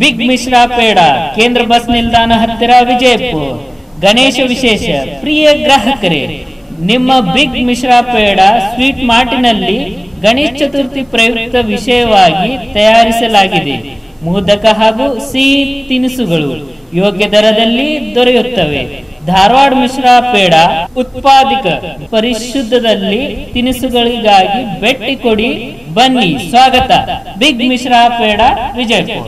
Big Mishra peda ಕೇಂದ್ರ bus ನಿಲ್ದಾಣ ಹತ್ತಿರ ವಿಜಯಪುರ. ಗಣೇಶ ವಿಶೇಷ ಪ್ರಿಯ ಗ್ರಾಹಕರೇ, ನಿಮ್ಮ ಬಿಗ್ ಮಿಶ್ರಾ ಪೇಡ ಸ್ವೀಟ್ ಮಾರ್ಟಿನಲ್ಲಿ ಗಣೇಶ ಚತುರ್ಥಿ ಪ್ರಯುಕ್ತ ವಿಷಯವಾಗಿ ತಯಾರಿಸಲಾಗಿದೆ. ಮೋದಕ ಹಾಗೂ ಸಿಹಿ ತಿನಿಸುಗಳು ಯೋಗ್ಯ ದರದಲ್ಲಿ ದೊರೆಯುತ್ತವೆ. ಧಾರವಾಡ ಮಿಶ್ರಾ ಪೇಡ ಉತ್ಪಾದಕ ಪರಿಶುದ್ಧದಲ್ಲಿ ತಿನಿಸುಗಳಿಗಾಗಿ ಭೇಟಿ ಕೊಡಿ. ಬನ್ನಿ. ಸ್ವಾಗತ. ಬಿಗ್ ಮಿಶ್ರಾ ಪೇಡ, ವಿಜಯಪುರ.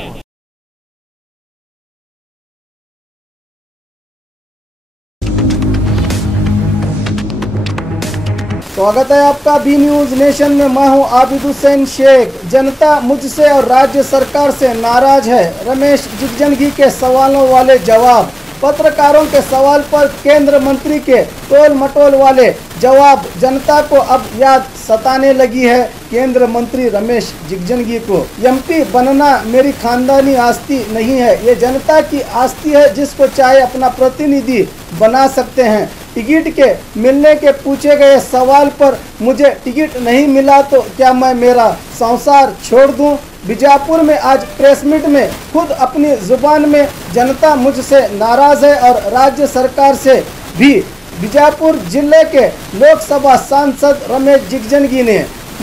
स्वागत है आपका बी न्यूज नेशन में। मैं हूं आबिद हुसैन शेख। जनता मुझसे और राज्य सरकार से नाराज है। रमेश जिगजनगी के सवालों वाले जवाब। पत्रकारों के सवाल पर केंद्र मंत्री के टोल मटोल वाले जवाब जनता को अब याद सताने लगी है। केंद्र मंत्री रमेश जिगजनगी को एमपी बनना मेरी खानदानी आस्ती नहीं है, ये जनता की आस्ती है जिसको चाहे अपना प्रतिनिधि बना सकते हैं। टिकट के मिलने के पूछे गए सवाल पर मुझे टिकट नहीं मिला तो क्या मैं मेरा संसार छोड़ दूं? बीजापुर में आज प्रेस मीट में खुद अपनी जुबान में जनता मुझसे नाराज है और राज्य सरकार से भी। बीजापुर जिले के लोकसभा सांसद रमेश जिगजनगी ने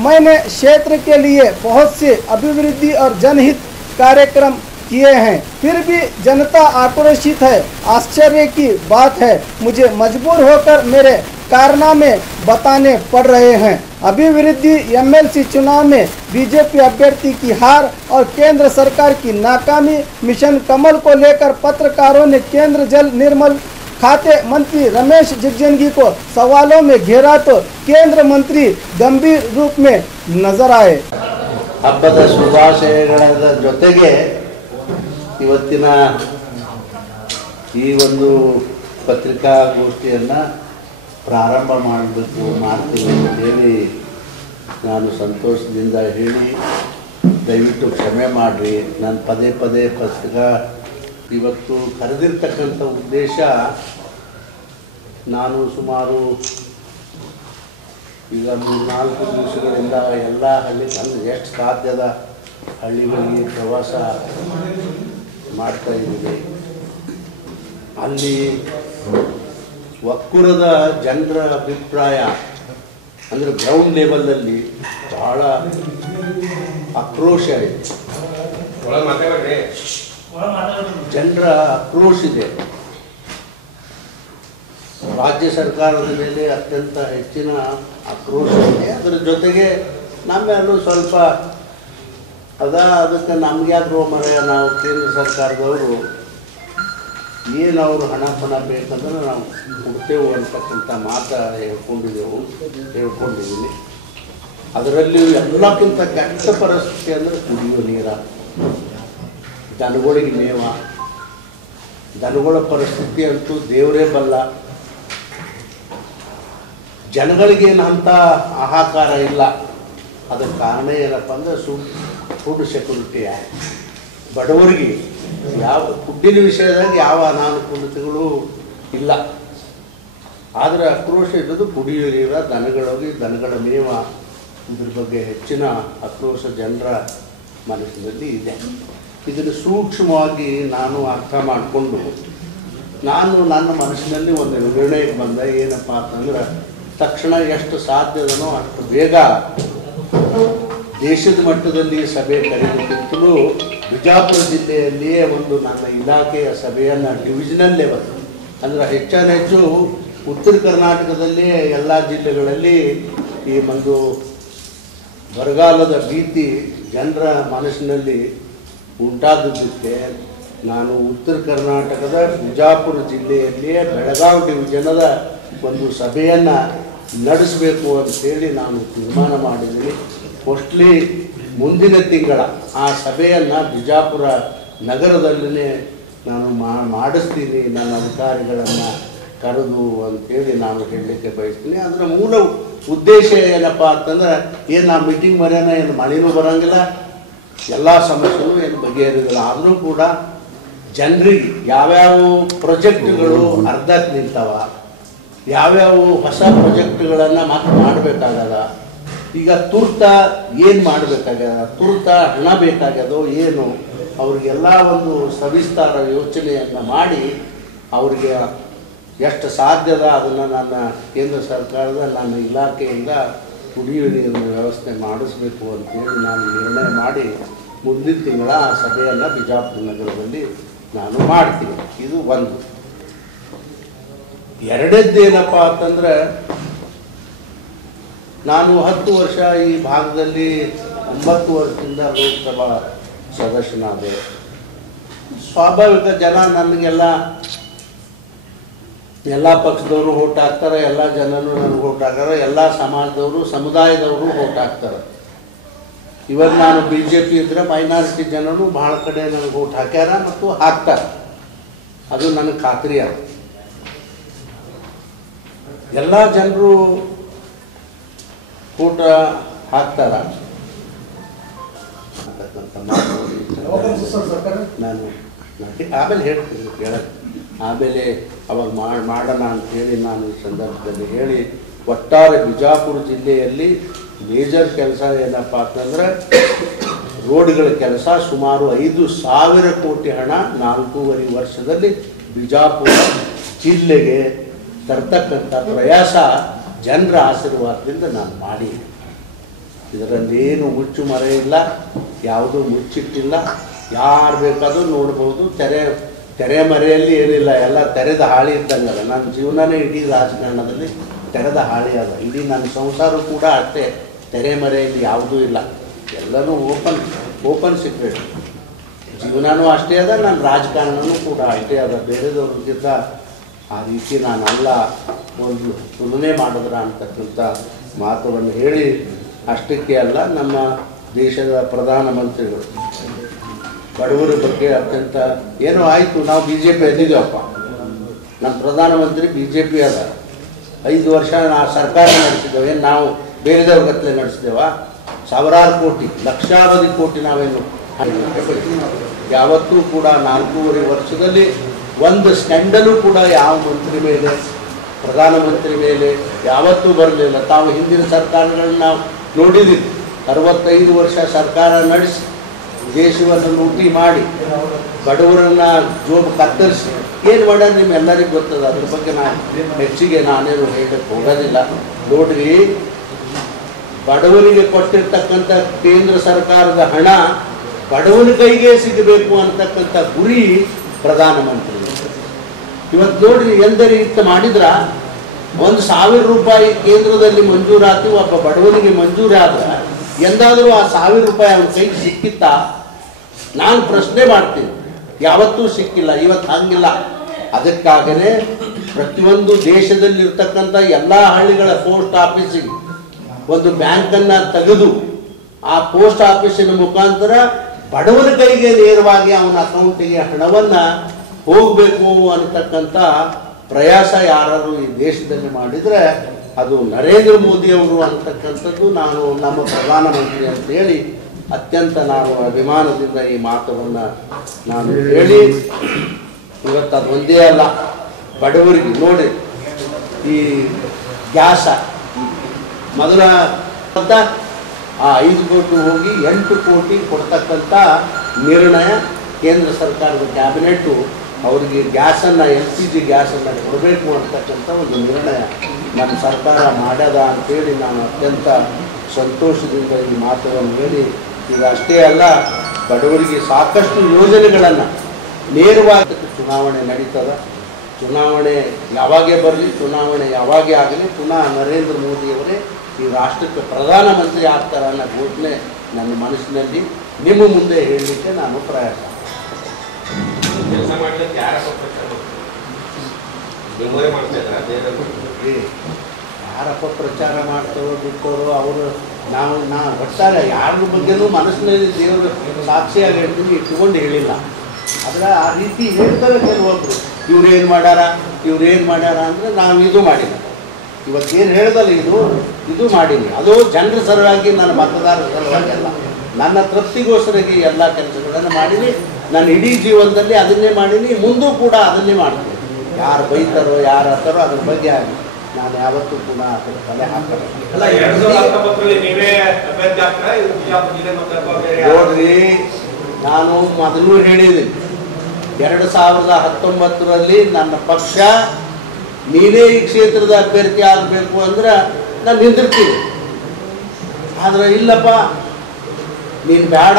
मैंने क्षेत्र के लिए बहुत से अभिवृद्धि और जनहित कार्यक्रम किए हैं, फिर भी जनता आक्रोशित है। आश्चर्य की बात है, मुझे मजबूर होकर मेरे कारनामे बताने पड़ रहे हैं। अभिवृद्धि, एमएलसी चुनाव में बीजेपी अभ्यर्थी की हार और केंद्र सरकार की नाकामी, मिशन कमल को लेकर पत्रकारों ने केंद्र जल निर्मल खाते मंत्री रमेश जिगजनगी को सवालों में घेरा तो केंद्र मंत्री गंभीर रूप में नजर आए। ಹಬ್ಬದ ಶುಭಾಶಯಗಳ ಜೊತೆಗೆ ಇವತ್ತಿನ ಈ ಒಂದು ಪತ್ರಿಕಾಗೋಷ್ಠಿಯನ್ನು ಪ್ರಾರಂಭ ಮಾಡ್ತೀವಿ ಅಂತೇಳಿ ನಾನು ಸಂತೋಷದಿಂದ ಹೇಳಿ ದಯವಿಟ್ಟು ಕ್ಷಮೆ ಮಾಡಿರಿ. ನಾನು ಪದೇ ಪದೇ ಪತ್ರಿಕಾ ಇವತ್ತು ಕರೆದಿರ್ತಕ್ಕಂಥ ಉದ್ದೇಶ, ನಾನು ಸುಮಾರು ಈಗ 3-4 ದಿವಸಗಳಿಂದ ಎಲ್ಲ ಹಳ್ಳಿ ಎಷ್ಟು ಸಾಧ್ಯದ ಹಳ್ಳಿಗಳಿಗೆ ಪ್ರವಾಸ ಮಾಡ್ತಾ ಇದ್ದೀವಿ. ಅಲ್ಲಿ ಒಕ್ಕೂರದ ಜನರ ಅಭಿಪ್ರಾಯ ಅಂದರೆ ಗ್ರೌಂಡ್ ಲೆವೆಲಲ್ಲಿ ಬಹಳ ಆಕ್ರೋಶ ಇದೆ, ಜನರ ಆಕ್ರೋಶ ಇದೆ. ರಾಜ್ಯ ಸರ್ಕಾರದ ಮೇಲೆ ಅತ್ಯಂತ ಹೆಚ್ಚಿನ ಆಕ್ರೋಶ ಇದೆ. ಅದರ ಜೊತೆಗೆ ನಮ್ಮೆಲ್ಲೂ ಸ್ವಲ್ಪ ಅದಕ್ಕೆ ನಮ್ಗೆ ಯಾಕೆ ಮರೆಯ, ನಾವು ಕೇಂದ್ರ ಸರ್ಕಾರದವರು ಏನು ಅವರು ಹಣ ಬೇಕಂದ್ರೆ ನಾವು ಕೊಡ್ತೇವೆ ಅಂತಕ್ಕಂಥ ಮಾತು ಹೇಳ್ಕೊಂಡಿದ್ದೀನಿ. ಅದರಲ್ಲಿ ಎಲ್ಲಕ್ಕಿಂತ ಕೆಟ್ಟ ಪರಿಸ್ಥಿತಿ ಅಂದರೆ ಕುಡಿಯುವ ನೀರ, ದನಗಳಿಗೆ ಮೇವ, ದನಗಳ ಪರಿಸ್ಥಿತಿ ಅಂತೂ ದೇವರೇ ಬಲ್ಲ. ಜನಗಳಿಗೇನು ಅಂತ ಹಾಹಾಕಾರ ಇಲ್ಲ. ಅದಕ್ಕೆ ಕಾರಣ ಏನಪ್ಪ ಅಂದರೆ ಫುಡ್ ಸೆಕ್ಯೂರಿಟಿ ಆ್ಯಕ್ಟ್. ಬಡವರಿಗೆ ಯಾವ ಫುಡ್ಡಿನ ವಿಷಯದಾಗ ಯಾವ ಅನಾನುಕೂಲತೆಗಳು ಇಲ್ಲ. ಆದರೆ ಆಕ್ರೋಶ ಇರೋದು ಕುಡಿಯುವ ನೀರ, ದನಗಳ ಮೇವ, ಇದ್ರ ಬಗ್ಗೆ ಹೆಚ್ಚಿನ ಆಕ್ರೋಶ ಜನರ ಮನಸ್ಸಿನಲ್ಲಿ ಇದೆ. ಇದನ್ನು ಸೂಕ್ಷ್ಮವಾಗಿ ನಾನು ಅರ್ಥ ಮಾಡಿಕೊಂಡು ನಾನು ನನ್ನ ಮನಸ್ಸಿನಲ್ಲಿ ಒಂದು ನಿರ್ಣಯಕ್ಕೆ ಬಂದೆ. ಏನಪ್ಪ ಅಂತಂದ್ರೆ, ತಕ್ಷಣ ಎಷ್ಟು ಸಾಧ್ಯದನೋ ಅಷ್ಟು ಬೇಗ ದೇಶದ ಮಟ್ಟದಲ್ಲಿ ಸಭೆ ಕರೆಯೋದಕ್ಕಿಂತಲೂ ಬಿಜಾಪುರ ಜಿಲ್ಲೆಯಲ್ಲಿಯೇ ಒಂದು ನನ್ನ ಇಲಾಖೆಯ ಸಭೆಯನ್ನು ಡಿವಿಷನಲ್ ಲೆವೆಲ್ ಅಂದರೆ ಹೆಚ್ಚು ಉತ್ತರ ಕರ್ನಾಟಕದಲ್ಲಿ ಎಲ್ಲ ಜಿಲ್ಲೆಗಳಲ್ಲಿ ಈ ಒಂದು ಬರಗಾಲದ ಭೀತಿ ಜನರ ಮನಸ್ಸಿನಲ್ಲಿ ಉಂಟಾದದ್ದಕ್ಕೆ ನಾನು ಉತ್ತರ ಕರ್ನಾಟಕದ ಬಿಜಾಪುರ ಜಿಲ್ಲೆಯಲ್ಲಿಯೇ ಬೆಳಗಾವಿ ಡಿವಿಷನದ ಒಂದು ಸಭೆಯನ್ನು ನಡೆಸಬೇಕು ಅಂತೇಳಿ ನಾನು ತೀರ್ಮಾನ ಮಾಡಿದ್ದೀನಿ. ಮೋಸ್ಟ್ಲಿ ಮುಂದಿನ ತಿಂಗಳ ಆ ಸಭೆಯನ್ನು ಬಿಜಾಪುರ ನಗರದಲ್ಲೇ ನಾನು ಮಾಡಿಸ್ತೀನಿ, ನನ್ನ ಅಧಿಕಾರಿಗಳನ್ನು ಕರೆದು ಅಂತೇಳಿ ನಾನು ಹೇಳಲಿಕ್ಕೆ ಬಯಸ್ತೀನಿ. ಅದರ ಮೂಲ ಉದ್ದೇಶ ಏನಪ್ಪ ಅಂತಂದ್ರೆ, ಏನು ಆ ಮೀಟಿಂಗ್ ಮರ್ಯಾನ ಏನು ಮಳೆನೂ ಬರೋಂಗಿಲ್ಲ, ಎಲ್ಲ ಸಮಸ್ಯೆನೂ ಏನು ಬಗೆಹರಿದಿಲ್ಲ. ಆದರೂ ಕೂಡ ಜನರಿಗೆ ಯಾವ್ಯಾವ ಪ್ರಾಜೆಕ್ಟ್ಗಳು ಅರ್ಧಕ್ಕೆ ನಿಂತವ, ಯಾವ್ಯಾವ ಹೊಸ ಪ್ರಾಜೆಕ್ಟ್ಗಳನ್ನು ಮತ್ತೆ ಮಾಡಬೇಕಾಗದ, ಈಗ ತುರ್ತ ಏನು ಮಾಡಬೇಕಾಗ್ಯದ, ತುರ್ತ ಹಣ ಬೇಕಾಗ್ಯದೋ ಏನು ಅವ್ರಿಗೆಲ್ಲ ಒಂದು ಸವಿಸ್ತಾರ ಯೋಚನೆಯನ್ನು ಮಾಡಿ ಅವರಿಗೆ ಎಷ್ಟು ಸಾಧ್ಯದ ಅದನ್ನು ನನ್ನ ಕೇಂದ್ರ ಸರ್ಕಾರದ ನನ್ನ ಇಲಾಖೆಯಿಂದ ಕುಡಿಯುವ ನೀರಿನ ವ್ಯವಸ್ಥೆ ಮಾಡಿಸ್ಬೇಕು ಅಂತೇಳಿ ನಾನು ನಿರ್ಣಯ ಮಾಡಿ ಮುಂದಿನ ತಿಂಗಳ ಆ ಸಭೆಯನ್ನು ಬಿಜಾಪುರ ನಗರದಲ್ಲಿ ನಾನು ಮಾಡ್ತೀನಿ. ಇದು ಒಂದು. ಎರಡನೇದ್ದೇನಪ್ಪ ಅಂತಂದ್ರೆ, ನಾನು 10 ವರ್ಷ ಈ ಭಾಗದಲ್ಲಿ 9 ವರ್ಷದಿಂದ ಲೋಕಸಭಾ ಸದಸ್ಯನಾದೆ. ಸ್ವಾಭಾವಿಕ ಜನ ನನಗೆಲ್ಲ ಎಲ್ಲ ಪಕ್ಷದವರು ಓಟ್ ಹಾಕ್ತಾರೆ, ಎಲ್ಲ ಜನರು ನನಗೆ ಓಟ್ ಹಾಕ್ತಾರೆ, ಎಲ್ಲ ಸಮಾಜದವರು ಸಮುದಾಯದವರು ಓಟ್ ಹಾಕ್ತಾರೆ. ಇವತ್ತು ನಾನು BJP ಇದ್ದರೆ ಮೈನಾರಿಟಿ ಜನರು ಭಾಳ ಕಡೆ ನನಗೆ ಓಟ್ ಹಾಕ್ಯಾರ ಮತ್ತು ಹಾಕ್ತಾರೆ. ಅದು ನನಗೆ ಖಾತ್ರಿ ಅದ. ಎಲ್ಲ ಜನರು ಓಟ್ ಹಾಕ್ತಾರ ನಾನು ಆಮೇಲೆ ಹೇಳ್ತೀನಿ ಕೇಳಕ್ಕೆ. ಆಮೇಲೆ ಅವಾಗ ಮಾಡೋಣ ಅಂಥೇಳಿ ನಾನು ಈ ಸಂದರ್ಭದಲ್ಲಿ ಹೇಳಿ, ಒಟ್ಟಾರೆ ಬಿಜಾಪುರ ಜಿಲ್ಲೆಯಲ್ಲಿ ಮೇಜರ್ ಕೆಲಸ ಏನಪ್ಪ ಅಂತಂದ್ರೆ ರೋಡ್ಗಳ ಕೆಲಸ. ಸುಮಾರು 5,000 ಕೋಟಿ ಹಣ 4.5 ವರ್ಷದಲ್ಲಿ ಬಿಜಾಪುರ ಜಿಲ್ಲೆಗೆ ತರ್ತಕ್ಕಂಥ ಪ್ರಯಾಸ ಜನರ ಆಶೀರ್ವಾದದಿಂದ ನಾನು ಮಾಡಿ. ಇದರಲ್ಲೇನು ಮುಚ್ಚು ಮರೆ ಇಲ್ಲ, ಯಾವುದೂ ಮುಚ್ಚಿಟ್ಟಿಲ್ಲ. ಯಾರು ಬೇಕಾದರೂ ನೋಡ್ಬೋದು. ತೆರೆ ಮರೆಯಲ್ಲಿ ಏನಿಲ್ಲ, ಎಲ್ಲ ತೆರೆದ ಹಾಳಿ ಇದ್ದಂಗಲ್ಲ. ನನ್ನ ಜೀವನನೇ ಇಡೀ ರಾಜಕಾರಣದಲ್ಲಿ ತೆರೆದ ಹಾಳಿ ಅದ. ಇಡೀ ನನ್ನ ಸಂಸಾರ ಕೂಡ ಅಷ್ಟೇ, ತೆರೆ ಮರೆಯಲ್ಲಿ ಯಾವುದೂ ಇಲ್ಲ, ಎಲ್ಲನೂ ಓಪನ್ ಸೀಕ್ರೆಟ್. ಜೀವನನೂ ಅಷ್ಟೇ ಅದ, ನನ್ನ ರಾಜಕಾರಣನೂ ಕೂಡ ಅಷ್ಟೇ ಅದ. ಬೇರೆದವ್ರಿಗಿಂತ ಆ ರೀತಿ ನಾನಲ್ಲ ಒಂದು ತುಲನೆ ಮಾಡಿದ್ರ ಅಂತಕ್ಕಂಥ ಮಾತುಗಳನ್ನು ಹೇಳಿ, ಅಷ್ಟಕ್ಕೆ ಅಲ್ಲ, ನಮ್ಮ ದೇಶದ ಪ್ರಧಾನಮಂತ್ರಿಗಳು ಬಡವರ ಬಗ್ಗೆ ಅತ್ಯಂತ ಏನೋ ಆಯಿತು. ನಾವು BJP ಎದ್ದಿದ್ದೇವಪ್ಪ, ನಮ್ಮ ಪ್ರಧಾನಮಂತ್ರಿ BJP ಅದ. 5 ವರ್ಷ ನಾವು ಸರ್ಕಾರ ನಡೆಸಿದ್ದೇವೆ. ಏನು ನಾವು ಬೇರೆದವ್ರ ಗತ್ತಲೆ ನಡೆಸಿದ್ದೇವ? ಸಾವಿರಾರು ಕೋಟಿ, ಲಕ್ಷಾವಧಿ ಕೋಟಿ ನಾವೇನು ಯಾವತ್ತೂ ಕೂಡ 4.5 ವರ್ಷದಲ್ಲಿ ಒಂದು ಸ್ಕ್ಯಾಂಡಲು ಕೂಡ ಯಾವ ಮಂತ್ರಿ ಮೇಲೆ, ಪ್ರಧಾನಮಂತ್ರಿ ಮೇಲೆ ಯಾವತ್ತೂ ಬರಲಿಲ್ಲ. ತಾವು ಹಿಂದಿನ ಸರ್ಕಾರಗಳನ್ನ ನಾವು ನೋಡಿದ್ದೀವಿ. 65 ವರ್ಷ ಸರ್ಕಾರ ನಡೆಸಿ ದೇಶವನ್ನು ಲೂಟಿ ಮಾಡಿ ಬಡವರನ್ನ ಜೋಬು ಕತ್ತರಿಸಿ ಏನು ಮಾಡ್ಯಾರ ನಿಮ್ಮೆಲ್ಲರಿಗೂ ಗೊತ್ತದ. ಅದ್ರ ಬಗ್ಗೆ ನಾನು ಹೆಚ್ಚಿಗೆ ನಾನೇನು ಹೇಳಕ್ಕೆ ಹೋಗೋದಿಲ್ಲ. ನೋಡ್ರಿ, ಬಡವರಿಗೆ ಕೊಟ್ಟಿರ್ತಕ್ಕಂಥ ಕೇಂದ್ರ ಸರ್ಕಾರದ ಹಣ ಬಡವನ ಕೈಗೆ ಸಿಗಬೇಕು ಅಂತಕ್ಕಂಥ ಗುರಿ ಪ್ರಧಾನಮಂತ್ರಿ. ಇವತ್ತು ನೋಡ್ರಿ, ಎಂದರೆ ಇತ್ತ ಮಾಡಿದ್ರ 1,000 ರೂಪಾಯಿ ಕೇಂದ್ರದಲ್ಲಿ ಮಂಜೂರಾತು, ಒಬ್ಬ ಬಡವನಿಗೆ ಮಂಜೂರಾದ್ರೆ ಎಂದಾದರೂ ಆ 1,000 ರೂಪಾಯಿ ಅವನ ಕೈಗೆ ಸಿಕ್ಕಿತ್ತಾ? ನಾನು ಪ್ರಶ್ನೆ ಮಾಡ್ತೀನಿ. ಯಾವತ್ತೂ ಸಿಕ್ಕಿಲ್ಲ. ಇವತ್ತು ಹಂಗಿಲ್ಲ. ಅದಕ್ಕಾಗಲೇ ಪ್ರತಿಯೊಂದು ದೇಶದಲ್ಲಿರ್ತಕ್ಕಂಥ ಎಲ್ಲ ಹಳ್ಳಿಗಳ ಪೋಸ್ಟ್ ಆಫೀಸಿಗೆ ಒಂದು ಬ್ಯಾಂಕನ್ನು ತೆಗೆದು ಆ ಪೋಸ್ಟ್ ಆಫೀಸಿನ ಮುಖಾಂತರ ಬಡವನ ಕೈಗೆ ನೇರವಾಗಿ ಅವನ ಅಕೌಂಟಿಗೆ ಹಣವನ್ನು ಹೋಗಬೇಕು ಅನ್ನತಕ್ಕಂಥ ಪ್ರಯಾಸ ಯಾರು ಈ ದೇಶದಲ್ಲಿ ಮಾಡಿದರೆ ಅದು ನರೇಂದ್ರ ಮೋದಿಯವರು ಅಂತಕ್ಕಂಥದ್ದು ನಾನು ನಮ್ಮ ಪ್ರಧಾನಮಂತ್ರಿ ಅಂತೇಳಿ ಅತ್ಯಂತ ನಾನು ಅಭಿಮಾನದಿಂದ ಈ ಮಾತನ್ನು ನಾನು ಹೇಳಿ, ಇವತ್ತು ಅದು ಒಂದೇ ಅಲ್ಲ, ಬಡವರಿಗೆ ನೋಡಿ ಈ ಗ್ಯಾಸ ಮೊದಲ ಆ 5 ಕೋಟಿ ಹೋಗಿ 8 ಕೋಟಿ ಕೊಡ್ತಕ್ಕಂಥ ನಿರ್ಣಯ ಕೇಂದ್ರ ಸರ್ಕಾರದ ಕ್ಯಾಬಿನೆಟ್ಟು ಅವರಿಗೆ ಗ್ಯಾಸನ್ನು LPG ಗ್ಯಾಸನ್ನು ಕೊಡಬೇಕು ಅಂತಕ್ಕಂಥ ಒಂದು ನಿರ್ಣಯ ನಮ್ಮ ಸರ್ಕಾರ ಮಾಡ್ಯದ ಅಂತೇಳಿ ನಾನು ಅತ್ಯಂತ ಸಂತೋಷದಿಂದ ಈ ಮಾತನ್ನು ಹೇಳಿ, ಈಗ ಅಷ್ಟೇ ಅಲ್ಲ, ಬಡವರಿಗೆ ಸಾಕಷ್ಟು ಯೋಜನೆಗಳನ್ನು ನೇರವಾಗಿ ಚುನಾವಣೆ ನಡೀತದ. ಚುನಾವಣೆ ಯಾವಾಗೇ ಬರಲಿ, ಚುನಾವಣೆ ಯಾವಾಗೇ ಆಗಲಿ, ಪುನಃ ನರೇಂದ್ರ ಮೋದಿಯವರೇ ಈ ರಾಷ್ಟ್ರಕ್ಕೆ ಪ್ರಧಾನಮಂತ್ರಿ ಆಗ್ತಾರೆ ಅನ್ನೋ ಘೋಷಣೆ ನನ್ನ ಮನಸ್ಸಿನಲ್ಲಿ ನಿಮ್ಮ ಮುಂದೆ ಹೇಳಲಿಕ್ಕೆ ನಾನು ಪ್ರಯಾಸ. ಯಾರಪ್ಪ ಪ್ರಚಾರ ಮಾಡ್ತಾರೋ ಬಿಟ್ಟೋರು ಅವರು ನಾವು ಒಟ್ಟಾರೆ ಯಾರ ಬಗ್ಗೆನೂ ಮನಸ್ಸಿನಲ್ಲಿ ದೇವರು ಸಾಕ್ಷಿಯಾಗಿ ಹೇಳ್ತೀನಿ ಇಟ್ಕೊಂಡು ಹೇಳಿಲ್ಲ. ಆದರೆ ಆ ರೀತಿ ಹೇಳ್ತಾರೆ ಕೆಲವೊಬ್ಬರು, ಇವ್ರೇನು ಮಾಡ್ಯಾರ ಅಂದರೆ ನಾವು ಇದು ಮಾಡಿಲ್ಲ. ಇವತ್ತೇನು ಹೇಳ್ದಲ್ಲ ಇದು ಮಾಡೀನಿ. ಅದು ಜನರ ಸಲುವಾಗಿ, ನನ್ನ ಮತದಾರರ ಸಲುವಾಗಿ ಅಲ್ಲ, ನನ್ನ ತೃಪ್ತಿಗೋಸ್ಕರವಾಗಿ ಎಲ್ಲ ಕೆಲಸಗಳನ್ನು ಮಾಡೀನಿ. ನಾನು ಇಡೀ ಜೀವನದಲ್ಲಿ ಅದನ್ನೇ ಮಾಡೀನಿ, ಮುಂದೂ ಕೂಡ ಅದನ್ನೇ ಮಾಡ್ತೀನಿ. ಯಾರು ಬೈತಾರೋ ಯಾರು ಹತ್ತಾರೋ ಅದ್ರ ಬಗ್ಗೆ ಆಗಿ ನಾನು ಯಾವತ್ತೂ ಕೂಡ ತಲೆ ಹಾಕಲ್ಲ. ನೋಡ್ರಿ, ನಾನು ಮೊದಲು ಹೇಳಿದ್ದೀನಿ, 2019ರಲ್ಲಿ ನನ್ನ ಪಕ್ಷ ನೀನೇ ಈ ಕ್ಷೇತ್ರದ ಅಭ್ಯರ್ಥಿ ಆಗಬೇಕು ಅಂದ್ರೆ ನಾನು ನಿಂದಿರ್ತೀನಿ. ಆದ್ರೆ ಇಲ್ಲಪ್ಪ, ನೀನು ಬೇಡ,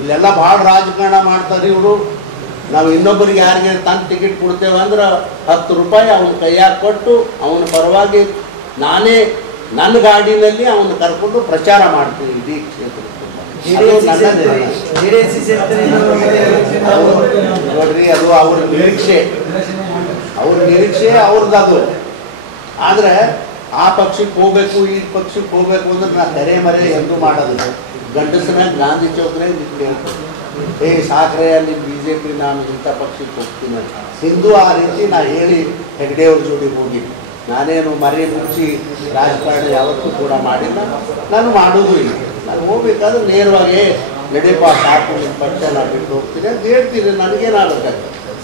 ಇಲ್ಲೆಲ್ಲ ಭಾಳ ರಾಜಕಾರಣ ಮಾಡ್ತಾರೆ ಇವರು, ನಾವು ಇನ್ನೊಬ್ಬರಿಗೆ ಯಾರಿಗೆ ತಂದು ಟಿಕೆಟ್ ಕೊಡ್ತೇವೆ ಅಂದ್ರೆ 10 ರೂಪಾಯಿ ಅವನ ಕೈಯಾಗ ಕೊಟ್ಟು ಅವನ ಪರವಾಗಿ ನಾನೇ ನನ್ನ ಗಾಡಿನಲ್ಲಿ ಅವನು ಕರ್ಕೊಂಡು ಪ್ರಚಾರ ಮಾಡ್ತೀನಿ ಇಡೀ ಕ್ಷೇತ್ರಕ್ಕೆ. ನೋಡ್ರಿ, ಅದು ಅವ್ರ ನಿರೀಕ್ಷೆ ಅವ್ರದ್ದು. ಆದರೆ ಆ ಪಕ್ಷಕ್ಕೆ ಹೋಗ್ಬೇಕು, ಈ ಪಕ್ಷಕ್ಕೆ ಹೋಗ್ಬೇಕು ಅಂದ್ರೆ ನಾನು ತೆರೆ ಮರೆ ಎಂದೂ ಮಾಡೋದಿಲ್ಲ. ಗಂಡಸನ ಗಾಂಧಿ ಚೌಕ್ರೆ ನಿಂತು ಸಾಕ್ರೆ ಅಲ್ಲಿ BJP ನಾನು ಇಂಥ ಪಕ್ಷಕ್ಕೆ ಹೋಗ್ತೀನಿ ಅಂತ ಹಿಂದೂ ಆ ರೀತಿ ನಾ ಹೇಳಿ ಹೆಗ್ಡೆಯವ್ರ ಜೋಡಿ ಹೋಗಿ ನಾನೇನು ಮರಿ ಮುಚ್ಚಿ ರಾಜಕಾರಣ ಯಾವತ್ತೂ ಕೂಡ ಮಾಡಿಲ್ಲ, ನಾನು ಮಾಡೋದು ಇಲ್ಲ. ನಾನು ಹೋಗ್ಬೇಕಾದ್ರೆ ನೇರವಾಗಿ ನಡೀಪ ಸಾಕು ನಿಮ್ಮ ಪಕ್ಷ ನಾನು ಬಿಟ್ಟು ಹೋಗ್ತೀನಿ ಅಂತ ಹೇಳ್ತೀನಿ. ನನಗೇನಾಗಬೇಕಾಗ್ತದೆ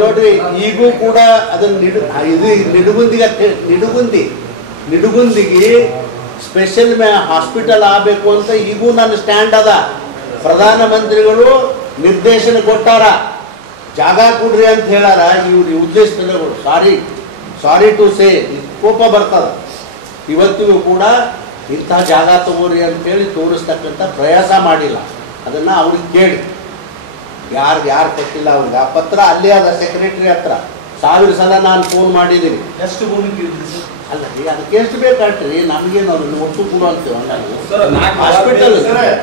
ನೋಡ್ರಿ, ಈಗೂ ಕೂಡ ಅದನ್ನ ನಿಡುಗುಂದಿಗೆ ಸ್ಪೆಷಲ್ ಹಾಸ್ಪಿಟಲ್ ಆಗಬೇಕು ಅಂತ ಈಗೂ ನನ್ನ ಸ್ಟ್ಯಾಂಡ್ ಅದ. ಪ್ರಧಾನಮಂತ್ರಿಗಳು ನಿರ್ದೇಶನ ಕೊಟ್ಟಾರ, ಜಾಗ ಕೊಡ್ರಿ ಅಂತ ಹೇಳಾರ. ಇವ್ರು ಉದ್ದೇಶಗಳು ಸಾರಿ ಟು ಸೇ ಕೋಪ ಬರ್ತದ. ಇವತ್ತಿಗೂ ಕೂಡ ಇಂಥ ಜಾಗ ತಗೋರಿ ಅಂತೇಳಿ ತೋರಿಸ್ತಕ್ಕಂಥ ಪ್ರಯಾಸ ಮಾಡಿಲ್ಲ. ಅದನ್ನು ಅವ್ರಿಗೆ ಕೇಳಿ, ಯಾರು ಕೊಟ್ಟಿಲ್ಲ ಅವ್ರಿಗೆ. ಆ ಪತ್ರ ಅಲ್ಲೇ ಅದ ಸೆಕ್ರೆಟರಿ ಹತ್ರ. 1000 ಸಲ ನಾನು ಫೋನ್ ಮಾಡಿದ್ದೀನಿ. ಎಷ್ಟು ಭೂಮಿ ಅಲ್ಲ ರೀ, ಅದಕ್ಕೆ ಎಷ್ಟು ಬೇಕಾಗ್ರಿ, ನಮಗೇನು ಅವ್ರನ್ನ ಒಟ್ಟು ಕೂಡ ಅಂತೀವಿ.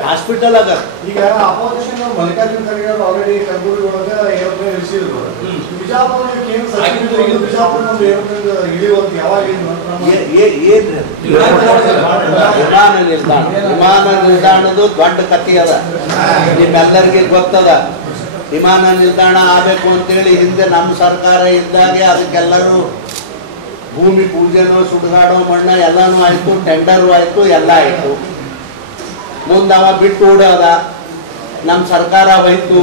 ಹಾಸ್ಪಿಟಲ್ ಆಗ ಈಗ ಅಪೋಸಿಷನ್ ಮಲ್ಲಿಕಾರ್ಜುನ ಖರ್ಗೆ ಅವರು ಆಲ್ರೆಡಿ ಕಲಬುರಗಿ ಒಳಗೆ ಏರೋಪ್ಲೇನ್ ಇಳಿಸಿದ್ರು. ಬಿಜಾಪುರ ಇಳಿಯುವಂತ ಯಾವಾಗ ವಿಮಾನ ನಿಲ್ದಾಣದ್ದು ದೊಡ್ಡ ಕಥೆ ಅದ, ನಿಮ್ಮೆಲ್ಲರಿಗೆ ಗೊತ್ತದ. ವಿಮಾನ ನಿಲ್ದಾಣ ಆಗಬೇಕು ಅಂತೇಳಿ ಹಿಂದೆ ನಮ್ಮ ಸರ್ಕಾರ ಇದ್ದಾಗೆ ಅದಕ್ಕೆಲ್ಲರೂ ಭೂಮಿ ಪೂಜೆನೋ ಸುಡುಗಾಡೋ ಮಣ್ಣ ಎಲ್ಲನೂ ಆಯಿತು, ಟೆಂಡರು ಆಯಿತು, ಎಲ್ಲ ಆಯಿತು. ಮುಂದೆ ಅವ ಬಿಟ್ಟು ಓಡೋದ, ನಮ್ಮ ಸರ್ಕಾರ ಹೋಯ್ತು,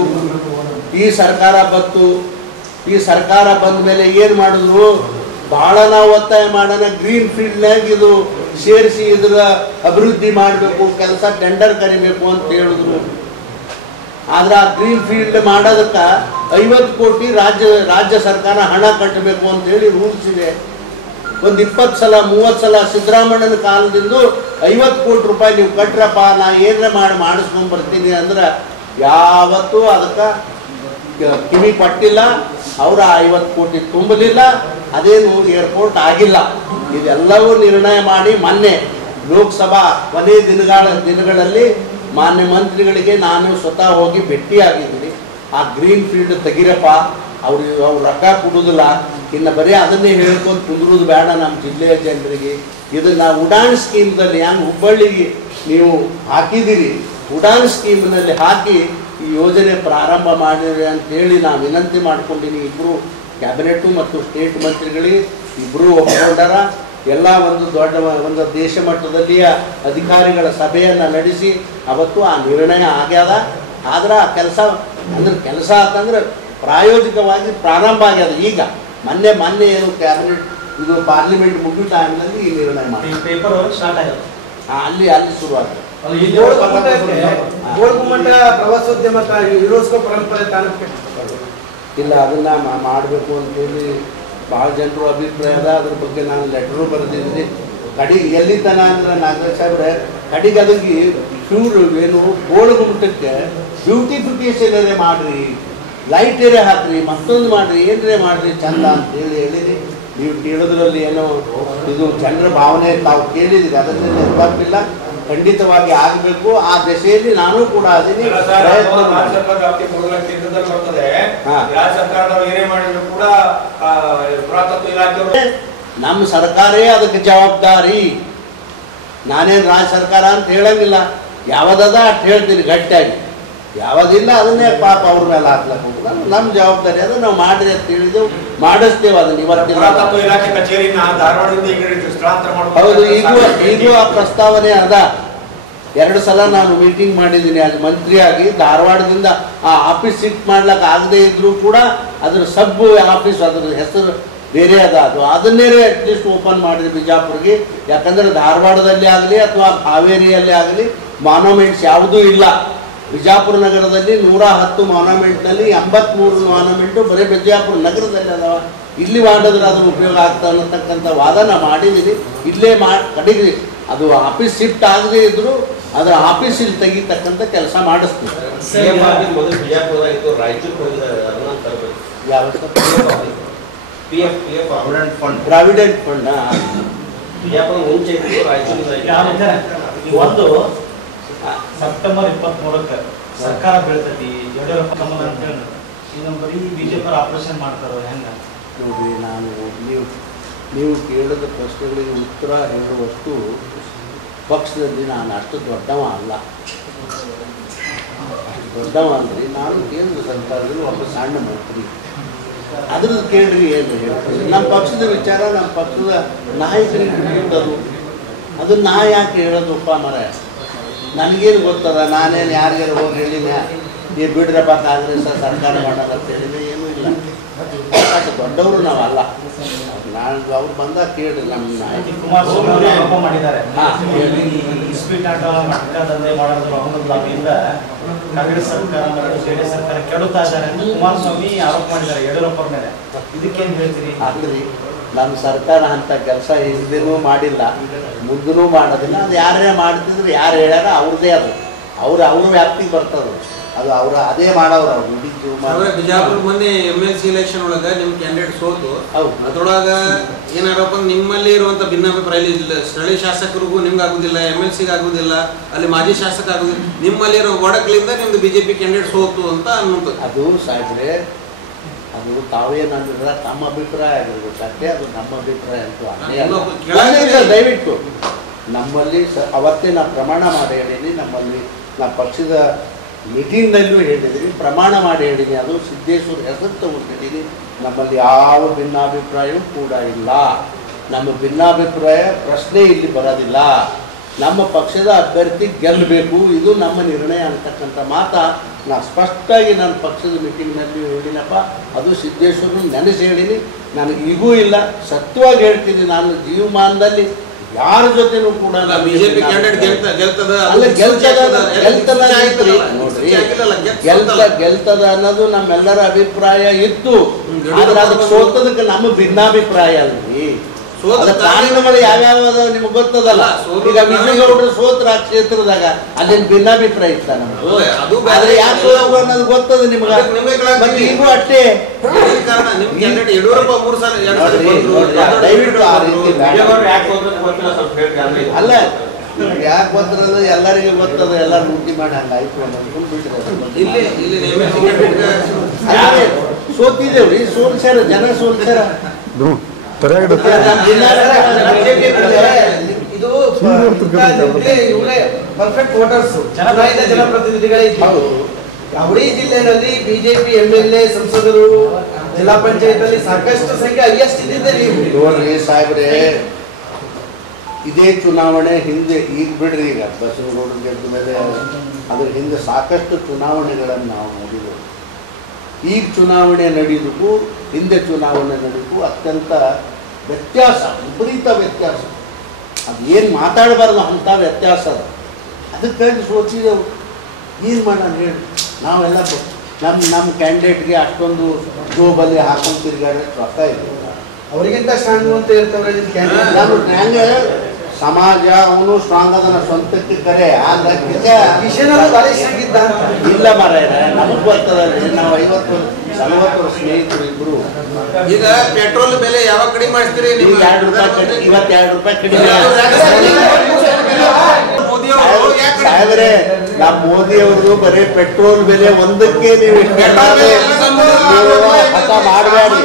ಈ ಸರ್ಕಾರ ಬಂತು. ಈ ಸರ್ಕಾರ ಬಂದ ಮೇಲೆ ಏನು ಮಾಡಿದ್ರು, ಭಾಳ ನಾವು ಒತ್ತಾಯ ಮಾಡೋಣ ಗ್ರೀನ್ ಫೀಲ್ಡ್ನಾಗ ಇದು ಸೇರಿಸಿ ಇದರ ಅಭಿವೃದ್ಧಿ ಮಾಡಬೇಕು, ಕೆಲಸ ಟೆಂಡರ್ ಕರಿಬೇಕು ಅಂತ ಹೇಳಿದ್ರು. ಆದ್ರೆ ಆ ಗ್ರೀನ್ ಫೀಲ್ಡ್ ಮಾಡೋದಕ್ಕೆ 50 ಕೋಟಿ ರಾಜ್ಯ ಸರ್ಕಾರ ಹಣ ಕಟ್ಟಬೇಕು ಅಂತೇಳಿ ರೂಲ್ಸ್ ಇದೆ. ಒಂದು 20 ಸಲ 30 ಸಲ ಸಿದ್ದರಾಮಯ್ಯನ ಕಾಲದಿಂದ 50 ಕೋಟಿ ರೂಪಾಯಿ ನೀವು ಕಟ್ರಪ್ಪ, ನಾ ಏನಾರ ಮಾಡಿಸ್ಕೊಂಡ್ ಬರ್ತೀನಿ ಅಂದ್ರೆ ಯಾವತ್ತೂ ಅದಕ್ಕೆ ಕಿವಿ ಪಟ್ಟಿಲ್ಲ. ಅವರ 50 ಕೋಟಿ ತುಂಬಲಿಲ್ಲ, ಅದೇನು ಏರ್ಪೋರ್ಟ್ ಆಗಿಲ್ಲ. ಇದೆಲ್ಲವೂ ನಿರ್ಣಯ ಮಾಡಿ ಮೊನ್ನೆ ಲೋಕಸಭಾ ಕೊನೆ ದಿನಗಳಲ್ಲಿ ಮಾನ್ಯ ಮಂತ್ರಿಗಳಿಗೆ ನಾನು ಸ್ವತಃ ಹೋಗಿ ಭೇಟಿಯಾಗಿದ್ದೀನಿ. ಆ ಗ್ರೀನ್ ಫೀಲ್ಡ್ ತೆಗಿರಪ್ಪ, ಅವ್ರು ರೊಕ್ಕ ಕೊಡೋದಿಲ್ಲ, ಇನ್ನು ಬರೀ ಅದನ್ನೇ ಹೇಳ್ಕೊಂಡು ಕುಂದ್ರೋದು ಬೇಡ ನಮ್ಮ ಜಿಲ್ಲೆಯ ಜನರಿಗೆ. ಇದನ್ನು ಉಡಾನ್ ಸ್ಕೀಮ್ದಲ್ಲಿ ಹೆಂಗೆ ಹುಬ್ಬಳ್ಳಿಗೆ ನೀವು ಹಾಕಿದ್ದೀರಿ, ಉಡಾನ್ ಸ್ಕೀಮ್ನಲ್ಲಿ ಹಾಕಿ ಈ ಯೋಜನೆ ಪ್ರಾರಂಭ ಮಾಡಿರಿ ಅಂತೇಳಿ ನಾನು ವಿನಂತಿ ಮಾಡ್ಕೊಂಡಿನಿ. ಇಬ್ಬರು ಕ್ಯಾಬಿನೆಟ್ಟು ಮತ್ತು ಸ್ಟೇಟ್ ಮಂತ್ರಿಗಳಿಗೆ ಇಬ್ಬರು ಒಪ್ಪಿಕೊಂಡಾರ. ಎಲ್ಲ ಒಂದು ದೇಶ ಮಟ್ಟದಲ್ಲಿಯ ಅಧಿಕಾರಿಗಳ ಸಭೆಯನ್ನು ನಡೆಸಿ ಅವತ್ತು ಆ ನಿರ್ಣಯ ಆಗ್ಯದ. ಆದ್ರೆ ಆ ಕೆಲಸ ಅಂತಂದ್ರೆ ಪ್ರಾಯೋಗಿಕವಾಗಿ ಪ್ರಾರಂಭ ಆಗ್ಯದ. ಈಗ ಮೊನ್ನೆ ಏನು ಕ್ಯಾಬಿನೆಟ್ ಇದು ಪಾರ್ಲಿಮೆಂಟ್ ಮುಗಿದ ಟೈಮ್ನಲ್ಲಿ ಈ ನಿರ್ಣಯ ಮಾಡಿ ಪೇಪರ್ ಸ್ಟಾರ್ಟ್ ಆಗಿದೆ. ಅಲ್ಲಿ ಶುರುವಾಗಿದೆ. ಪ್ರವಾಸೋದ್ಯಮ ಯುನೆಸ್ಕೋ ಪರಂಪರೆ ಇಲ್ಲ, ಅದನ್ನ ಮಾಡಬೇಕು ಅಂತೇಳಿ ಭಾಳ ಜನರು ಅಭಿಪ್ರಾಯ ಅದ. ಅದ್ರ ಬಗ್ಗೆ ನಾನು ಲೆಟರು ಬರೆದಿದ್ದೀನಿ. ಕಡೆಗೆ ಎಲ್ಲಿ ತನ ಅಂದ್ರೆ ನಾಗರಾಜ್ ಸಾಹೇಬ್ರೆ, ಕಡೆಗೆ ಅದಕ್ಕೆ ಪ್ಯೂರ್ ಏನು ಗೋಳಗುಮಟಕ್ಕೆ ಬ್ಯೂಟಿಫಿಕೇಶನ್ ಏನೇ ಮಾಡಿರಿ, ಲೈಟ್ ಏರೇ ಹಾಕ್ರಿ, ಮತ್ತೊಂದು ಮಾಡಿರಿ, ಏನ್ರೇ ಮಾಡಿರಿ ಚಂದ ಅಂತೇಳಿ ಹೇಳಿರಿ. ನೀವು ಕೇಳೋದ್ರಲ್ಲಿ ಏನೋ ಇದು ಜನರ ಭಾವನೆ ತಾವು ಕೇಳಿದಿರಿ, ಅದನ್ನೇ ತಪ್ಪಿಲ್ಲ, ಖಂಡಿತವಾಗಿ ಆಗಬೇಕು. ಆ ದಶೆಯಲ್ಲಿ ನಾನು ಕೂಡ ಅದೀನಿ. ನಮ್ಮ ಸರ್ಕಾರೇ ಅದಕ್ಕೆ ಜವಾಬ್ದಾರಿ. ನಾನೇನು ರಾಜ್ಯ ಸರ್ಕಾರ ಅಂತ ಹೇಳಂಗಿಲ್ಲ. ಯಾವದದ ಅಷ್ಟು ಹೇಳ್ತೀನಿ ಗಟ್ಟಿಯಾಗಿ, ಯಾವುದಿಲ್ಲ ಅದನ್ನೇ ಪಾಪ ಅವ್ರ ಮೇಲೆ ಹಾಕ್ಲಕ್ಕೆ ಹೋಗುದು. ನಮ್ಮ ಜವಾಬ್ದಾರಿ ಅದು ನಾವು ಮಾಡಿರಿ ಅಂತ ಹೇಳಿದೆವು, ಮಾಡಿಸ್ತೇವೆ ಅದನ್ನ. ಇವತ್ತಿನ ಹೌದು, ಈಗೂ ಆ ಪ್ರಸ್ತಾವನೆ ಅದ. 2 ಸಲ ನಾನು ಮೀಟಿಂಗ್ ಮಾಡಿದ್ದೀನಿ ಅಲ್ಲಿ ಮಂತ್ರಿಯಾಗಿ. ಧಾರವಾಡದಿಂದ ಆ ಆಫೀಸ್ ಶಿಫ್ಟ್ ಮಾಡ್ಲಿಕ್ಕೆ ಆಗದೆ ಇದ್ರೂ ಕೂಡ ಅದ್ರ ಸಬ್ ಆಫೀಸ್, ಅದ್ರ ಹೆಸರು ಬೇರೆ ಅದು ಅದನ್ನೇ ಅಟ್ಲೀಸ್ಟ್ ಓಪನ್ ಮಾಡಿದ್ವಿ ಬಿಜಾಪುರ್ಗೆ. ಯಾಕಂದರೆ ಧಾರವಾಡದಲ್ಲಿ ಆಗಲಿ ಅಥವಾ ಹಾವೇರಿಯಲ್ಲಿ ಆಗಲಿ ಮಾನ್ಯುಮೆಂಟ್ಸ್ ಯಾವುದೂ ಇಲ್ಲ. ಬಿಜಾಪುರ ನಗರದಲ್ಲಿ 110 ಮಾನ್ಯುಮೆಂಟ್ನಲ್ಲಿ 83 ಮಾನ್ಯುಮೆಂಟು ಬರೀ ಬಿಜಾಪುರ ನಗರದಲ್ಲಿ ಅದಾವ. ಇಲ್ಲಿ ಮಾಡಿದ್ರೆ ಅದ್ರ ಉಪಯೋಗ ಆಗ್ತಾ ಅನ್ನತಕ್ಕಂಥ ವಾದನ ಮಾಡಿದ್ದೀನಿ. ಇಲ್ಲೇ ಕಡೆಗೆ ಅದು ಆಫೀಸ್ ಶಿಫ್ಟ್ ಆಗದೇ ಇದ್ರು ಅದರ ಆಫೀಸ್ ಇಲ್ಲಿ ತೆಗಿತಕ್ಕಂಥ ಕೆಲಸ ಮಾಡಿಸ್ತೀವಿ. ಯಾವ ಪ್ರಾವಿಡೆಂಟ್ ಫಂಡ್ ಒಂದು ಸೆಪ್ಟೆಂಬರ್ 23ಕ್ಕೆ ಸರ್ಕಾರ ಬೀಳ್ತೈತಿ, ಯಡಿಯೂರಪ್ಪ ಕಮಲ ಅಂತ ಹೇಳಿ ಈಗ ಬರೀ ಬಿಜೆಪಿ ಆಪರೇಷನ್ ಮಾಡ್ತಾರೋ ಹೆಂಗ ನೋಡಿ. ನೀವು ಕೇಳಿದ ಪ್ರಶ್ನೆಗಳಿಗೆ ಉತ್ತರ ಹೇಳುವಷ್ಟು ಪಕ್ಷದಲ್ಲಿ ನಾನು ಅಷ್ಟು ದೊಡ್ಡವ ಅಲ್ಲ. ದೊಡ್ಡವ ಅಂದರೆ ನಾನು ಕೇಂದ್ರ ಸರ್ಕಾರದಲ್ಲಿ ಒಬ್ಬ ಸಣ್ಣ ಮಂತ್ರಿ. ಅದ್ರದ್ದು ಕೇಳ್ರಿ ಏನು ಹೇಳ್ತೀವಿ. ನಮ್ಮ ಪಕ್ಷದ ವಿಚಾರ ನಮ್ಮ ಪಕ್ಷದ ನಾಯಕರಿಗೆ ಬಿಟ್ಟದು. ಅದನ್ನು ನಾ ಯಾಕೆ ಹೇಳೋದಪ್ಪ ಮರ? ನನಗೇನು ಗೊತ್ತದ? ನಾನೇನು ಯಾರಿಗಾರು ಹೋಗಿ ಹೇಳಿನ ನೀವು ಬಿಡ್ರಪ್ಪ ಕಾಂಗ್ರೆಸ್ ಸರ್ಕಾರ ಮಾಡೋದು ಅಂತ ಹೇಳಿದ್ರೆ ಏನೂ ಇಲ್ಲ. ಅಷ್ಟು ದೊಡ್ಡವರು ನಾವಲ್ಲ. ನಾನು ಅವ್ರು ಬಂದಾಗ ಕೇಳಿ ನಮ್ಮ ನಾಯಕ ಕುಮಾರಸ್ವಾಮಿ ಆರೋಪ ಮಾಡಿದ್ದಾರೆ, ಇಸ್ಪೀಟ್ ಆಟ ಮಟ್ಕ ದಂಧೆ ಮಾಡೋದ್ರ ಲಾಭಿಯಿಂದ ಕಾಂಗ್ರೆಸ್ ಸರ್ಕಾರ ಮತ್ತು ಜೆಡಿಎಸ್ ಸರ್ಕಾರ ಕೆಡುತ್ತಾ ಇದ್ದಾರೆ ಅಂತ ಕುಮಾರಸ್ವಾಮಿ ಆರೋಪ ಮಾಡಿದ್ದಾರೆ ಯಡಿಯೂರಪ್ಪ ಮೇಲೆ. ಇದಕ್ಕೇನು ಹೇಳ್ತೀರಿ? ಆಗ್ಲಿ, ನಮ್ಮ ಸರ್ಕಾರ ಅಂತ ಕೆಲಸ ಹಿಂದೆನೂ ಮಾಡಿಲ್ಲ, ಮುಂದೂ ಮಾಡೋದಿಲ್ಲ. ಅದು ಯಾರೇ ಮಾಡ್ತಿದ್ರೆ ಯಾರು ಹೇಳ್ಯಾರ ಅವ್ರದ್ದೇ ಅದು ಅವ್ರ ವ್ಯಾಪ್ತಿಗೆ ಬರ್ತದೆ. ಅದು ಅದೇ ಮಾಡೋರು ಅವ್ರು ಇಡೀ ಜೀವ. ಬಿಜಾಪುರ ಮೊನ್ನೆ MLC ಎಲೆಕ್ಷನ್ ಒಳಗೆ ನಿಮ್ಮ ಕ್ಯಾಂಡಿಡೇಟ್ ಸೋತು, ಅದ್ರೊಳಗ ಏನಾರಪ್ಪ ನಿಮ್ಮಲ್ಲಿ ಇರುವಂತ ಭಿನ್ನಾಭಿಪ್ರಾಯ ಇಲ್ಲ. ಸ್ಥಳೀಯ ಶಾಸಕರಿಗೂ ನಿಮ್ಗೆ ಆಗುದಿಲ್ಲ, MLCಗೆ ಆಗುದಿಲ್ಲ, ಅಲ್ಲಿ ಮಾಜಿ ಶಾಸಕ ಆಗುದಿಲ್ಲ, ನಿಮ್ಮಲ್ಲಿ ಇರೋ ಒಡಕಲಿಂದ ನಿಮ್ದು ಬಿಜೆಪಿ ಕ್ಯಾಂಡಿಡೇಟ್ ಸೋತು ಅಂತ ಅನ್ನುವಂಥದ್ದು. ಅದು ಸಾಹೇಬ್ರೆ, ಅದು ತಾವೇನಂದ್ರೆ ತಮ್ಮ ಅಭಿಪ್ರಾಯ ಆಗಿರ್ಬೇಕು ಅಷ್ಟೇ. ಅದು ನಮ್ಮ ಅಭಿಪ್ರಾಯ ಅಂತೂ ದಯವಿಟ್ಟು ನಮ್ಮಲ್ಲಿ ಅವತ್ತೇ ನಾವು ಪ್ರಮಾಣ ಮಾಡಿ ಹೇಳೀನಿ. ನಮ್ಮಲ್ಲಿ ನಾವು ಪಕ್ಷದ ಮೀಟಿಂಗ್ನಲ್ಲೂ ಹೇಳಿದ್ದೀನಿ, ಪ್ರಮಾಣ ಮಾಡಿ ಹೇಳಿದ್ದೀನಿ. ಅದು ಸಿದ್ದೇಶ್ವರ ಹೆಸರು ತಗೊಂಡಿದ್ದೀನಿ. ನಮ್ಮಲ್ಲಿ ಯಾವ ಭಿನ್ನಾಭಿಪ್ರಾಯವೂ ಕೂಡ ಇಲ್ಲ. ನಮ್ಮ ಭಿನ್ನಾಭಿಪ್ರಾಯ ಪ್ರಶ್ನೆ ಇಲ್ಲಿ ಬರೋದಿಲ್ಲ. ನಮ್ಮ ಪಕ್ಷದ ಅಭ್ಯರ್ಥಿ ಗೆಲ್ಲಬೇಕು, ಇದು ನಮ್ಮ ನಿರ್ಣಯ ಅಂತಕ್ಕಂಥ ಮಾತಾ ನಾನು ಸ್ಪಷ್ಟವಾಗಿ ನನ್ನ ಪಕ್ಷದ ಮೀಟಿಂಗ್ನಲ್ಲಿ ಹೇಳಿನಪ್ಪ. ಅದು ಸಿದ್ದೇಶ್ವರನ ನೆನೆಸಿ ಹೇಳೀನಿ. ನನಗೆ ಈಗೂ ಇಲ್ಲ, ಸತ್ಯವಾಗಿ ಹೇಳ್ತೀನಿ. ನಾನು ಜೀವಮಾನದಲ್ಲಿ ಯಾರ ಜೊತೆನೂ ಕೂಡ ಬಿಜೆಪಿ ಕ್ಯಾಂಡಿಡೇಟ್ ಗೆಲ್ತದ ಅನ್ನೋದು ನಮ್ಮೆಲ್ಲರ ಅಭಿಪ್ರಾಯ ಇತ್ತು. ಆದ್ರೆ ಅದಕ್ಕೆ ಸೋತದಕ್ಕೆ ನಮ್ಮ ಭಿನ್ನಾಭಿಪ್ರಾಯ ಅಲ್ರಿ. ಕಾರಣಗಳು ಯಾವ್ಯಾವ ನಿಮ್ಗೆ ಗೊತ್ತದಲ್ಲ. ಈಗ ವಿಜಯಗೌಡರು ಸೋತ್ರ ಕ್ಷೇತ್ರದಾಗ ಅಲ್ಲಿನ ಭಿನ್ನಾಭಿಪ್ರಾಯ ಇತ್ತ ನಮ್ದು. ಆದ್ರೆ ಯಾಕೆ ಸೋಲು ಅನ್ನೋದು ಗೊತ್ತದ ನಿಮ್ಗೆ. ಈಗೂ ಅಷ್ಟೇ ದಯವಿಟ್ಟು ಆ ರೀತಿ ಅಲ್ಲ, ಯಾಕೆ ಗೊತ್ತಿರೋದು ಎಲ್ಲರಿಗೂ ಗೊತ್ತದ. ಎಲ್ಲ ಲೂಟಿ ಮಾಡಿ ಹಂಗಾಯ್ತು ಅನ್ನೋದು ಬಿಟ್ಟಿರೋದು. ಸೋತಿದ್ದೇವ್ರಿ, ಸೋಲ್ಸ್ಯಾರ ಜನ, ಸೋಲ್ಸ್ಯಾರ. ಇದು ಪರ್ಫೆಕ್ಟ್ ವೋಟರ್ಸ್, ಜನಪ್ರತಿನಿಧಿಗಳಿದ್ದು. ಅವಳಿ ಜಿಲ್ಲೆಯಲ್ಲಿ ಬಿಜೆಪಿ MLA ಸಂಸದರು ಜಿಲ್ಲಾ ಪಂಚಾಯತ್ ಅಲ್ಲಿ ಸಾಕಷ್ಟು ಸಂಖ್ಯೆ ಹೈಯೆಸ್ಟ್ ಇದ್ದಿದ್ದೆ. ನೋಡ್ರಿ ಸಾಹೇಬ್ರೆ, ಇದೇ ಚುನಾವಣೆ ಹಿಂದೆ ಈಗ ಬಿಡ್ರಿ, ಈಗ ಬಸವನಗೌಡರು ಗೆದ್ದ ಮೇಲೆ ಅದ್ರ ಹಿಂದೆ ಸಾಕಷ್ಟು ಚುನಾವಣೆಗಳನ್ನು ನಾವು ನೋಡಿದ್ದೇವೆ. ಈಗ ಚುನಾವಣೆ ನಡೆಯೋದಕ್ಕೂ ಹಿಂದೆ ಚುನಾವಣೆ ನಡೆಯೋಕ್ಕೂ ಅತ್ಯಂತ ವ್ಯತ್ಯಾಸ, ವಿಪರೀತ ವ್ಯತ್ಯಾಸ. ಅದು ಏನು ಮಾತಾಡಬಾರ್ದು ಅಂಥ ವ್ಯತ್ಯಾಸ ಅದು. ಅದಕ್ಕಾಗಿ ಸೋಚಿದೆವು. ಏನು ಮಾಡೋಣ ಹೇಳಿ. ನಾವೆಲ್ಲ ನಮ್ಮ ಕ್ಯಾಂಡಿಡೇಟ್ಗೆ ಅಷ್ಟೊಂದು ಜೋಬಲ್ಲಿ ಹಾಕೊಂಡು ತಿರುಗಾಡೋಕ್ಕೆ ರೊಕ್ಕ ಇಲ್ಲ. ಅವರಿಗಿಂತ ಸ್ಟ್ರಾಂಗ್ ಅಂತ ಹೇಳ್ತಾರೆ ನಾನು ಹ್ಯಾಂಗೆ ಸಮಾಜ ಅವನು ಸ್ಟ್ರಾಂಗ್ ಅದನ್ನ ಸ್ವಂತಕ್ಕೆ ಕರೆ ಇಲ್ಲ ಮರ ನಮಗ್ ಬರ್ತದಲ್ರಿ. ನಾವು 50-40 ಸ್ನೇಹಿತರು ಇಬ್ರು. ಈಗ ಪೆಟ್ರೋಲ್ ಬೆಲೆ ಯಾವಾಗ ಕಡಿಮೆ ಮಾಡ್ತೀರಿ? 2 ರೂಪಾಯಿ, 22 ರೂಪಾಯಿ ಕಡಿಮೆ. ಸಾಹೇಬ್ರೆ, ನಮ್ಮ ಮೋದಿ ಅವರು ಬರೀ ಪೆಟ್ರೋಲ್ ಬೆಲೆ ಒಂದಕ್ಕೆ ನೀವು ಹಠ ಮಾಡಬೇಡಿ.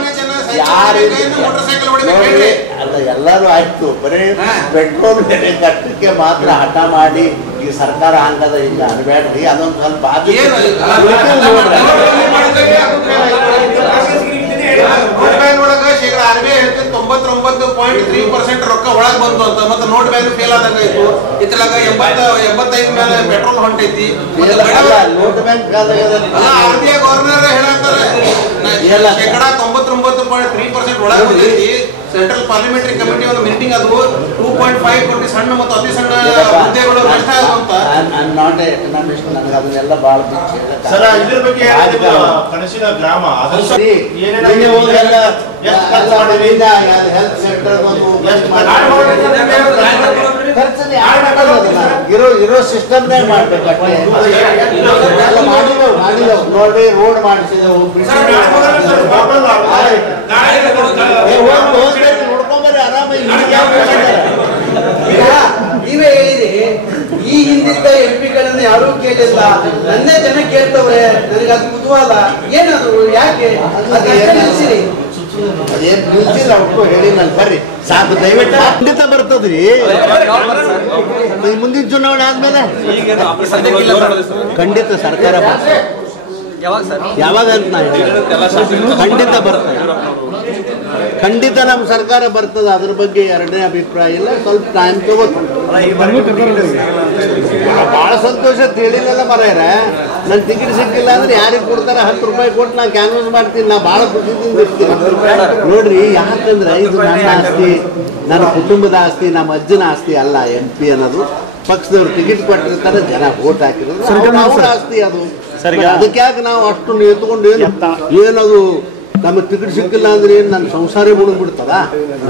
ಅಲ್ಲ, ಎಲ್ಲರೂ ಆಯ್ತು, ಬರೀ ಪೆಟ್ರೋಲ್ ಬೆಲೆ ಕಟ್ಟಕ್ಕೆ ಮಾತ್ರ ಹಠ ಮಾಡಿ ಈ ಸರ್ಕಾರ ಹಂಗದ ಇಲ್ಲ ಅನ್ಬೇಡ್ರಿ. ಅದೊಂದು ಸ್ವಲ್ಪ ಒಳಗ 99.3% ರೊಕ್ಕ ಒಳಗೆ ಬಂತು ಅಂತ ಮತ್ತೆ ನೋಟ್ ಬ್ಯಾಂಕ್ ಫೇಲ್ ಆದಂಗ ಆಯ್ತು. ಇದ್ರಾಗ 85 ಮೇಲೆ ಪೆಟ್ರೋಲ್ ಹೊಂಟೈತಿ. ನೋಟ್ ಬ್ಯಾಂಕ್ RBI ಗವರ್ನರ್ ಹೇಳತ್ತಾರೆ ಶೇಕಡಾ 99.3% ಒಳಗೆ ಬಂದೈತಿ. ಸೆಂಟ್ರಲ್ ಪಾರ್ಲಿಮೆಂಟರಿ ಕಮಿಟಿ ಒಂದು ಮೀಟಿಂಗ್ ಅದು 2.5 ಕೋಟಿ ಸಣ್ಣ ಮತ್ತು ಅತಿ ಸಣ್ಣ ಹುದ್ದೆಗಳು ನಷ್ಟ ಆಗುವಂತ. ನನಗೆ ಅದನ್ನೆಲ್ಲ ಭಾಳ ಸರ್ ಇದ್ರ ಬಗ್ಗೆ ಕನಸಿನ ಗ್ರಾಮ ಹೆಲ್ತ್ ಸೆಂಟರ್ ಇರೋ ಸಿಸ್ಟಮ್ನಾಗ ಮಾಡ್ಬೇಕು. ಮಾಡಿದೆವು ನೋಡ್ರಿ, ರೋಡ್ ಮಾಡಿಸಿದೆವು. ನೋಡ್ಕೊಂಬರ್ರಿ ಆರಾಮಾಗಿ. ನೀವೇ ಹೇಳಿರಿ ಈ ಹಿಂದಿದ್ದ MP ಗಳನ್ನು ಯಾರೂ ಕೇಳಿಲ್ಲ, ನನ್ನೇ ಜನ ಕೇಳ್ತವ್ರೆ, ನನಗೆ ಅದು ಕುತೂಹಲ ಏನದು, ಯಾಕೆ ನಿಲ್ಸಿರಿ? ಅದೇನು ನಿಲ್ಸಿಲ್ಲ ಒಟ್ಟು ಹೇಳಿ ನಾನು ಬರ್ರಿ ಸಾಕು. ದಯವಿಟ್ಟು ಖಂಡಿತ ಬರ್ತದ್ರಿ. ಮುಂದಿನ ಚುನಾವಣೆ ಆದ್ಮೇಲೆ ಖಂಡಿತ ಸರ್ಕಾರ ಬರ್ತದೆ. ಯಾವಾಗ ಅಂತ ನಾ ಖಂಡಿತ ಬರ್ತದೆ, ಖಂಡಿತ ನಮ್ಮ ಸರ್ಕಾರ ಬರ್ತದೆ. ಅದ್ರ ಬಗ್ಗೆ ಎರಡನೇ ಅಭಿಪ್ರಾಯ ಇಲ್ಲ. ಸ್ವಲ್ಪ ಟೈಮ್ ತಗೋತ ಭಾಳ ಸಂತೋಷ ತಿಳಿಲಿಲ್ಲ ಮರ್ಯಾರ. ನನ್ನ ಟಿಕೆಟ್ ಸಿಕ್ಕಿಲ್ಲ ಅಂದ್ರೆ ಯಾರಿಗೆ ಕೊಡ್ತಾರೆ? 10 ರೂಪಾಯಿ ಕೊಟ್ಟು ನಾ ಕ್ಯಾನ್ವಸ್ ಮಾಡ್ತೀನಿ. ನಾ ಭಾಳ ಖುಷಿದಿಂದ ಇರ್ತೀನಿ. ನೋಡ್ರಿ, ಯಾಕಂದ್ರೆ ಇದು ನನ್ನ ಆಸ್ತಿ, ನನ್ನ ಕುಟುಂಬದ ಆಸ್ತಿ, ನಮ್ಮ ಅಜ್ಜನ ಆಸ್ತಿ ಅಲ್ಲ. MP ಅನ್ನೋದು ಪಕ್ಷದವ್ರು ಟಿಕೆಟ್ ಕೊಟ್ಟಿರ್ತಾರೆ, ಜನ ವೋಟ್ ಹಾಕಿರೋದು ಅವ್ರ ಆಸ್ತಿ ಅದು. ಅದಕ್ಕೆ ಯಾಕೆ ನಾವು ಅಷ್ಟು ಎತ್ಕೊಂಡು ಏನದು ನಮಗೆ ಟಿಕೆಟ್ ಸಿಕ್ಕಿಲ್ಲ ಅಂದ್ರೆ ಏನು ನನ್ನ ಸಂಸಾರ ಮುಳುಗ್ಬಿಡ್ತದ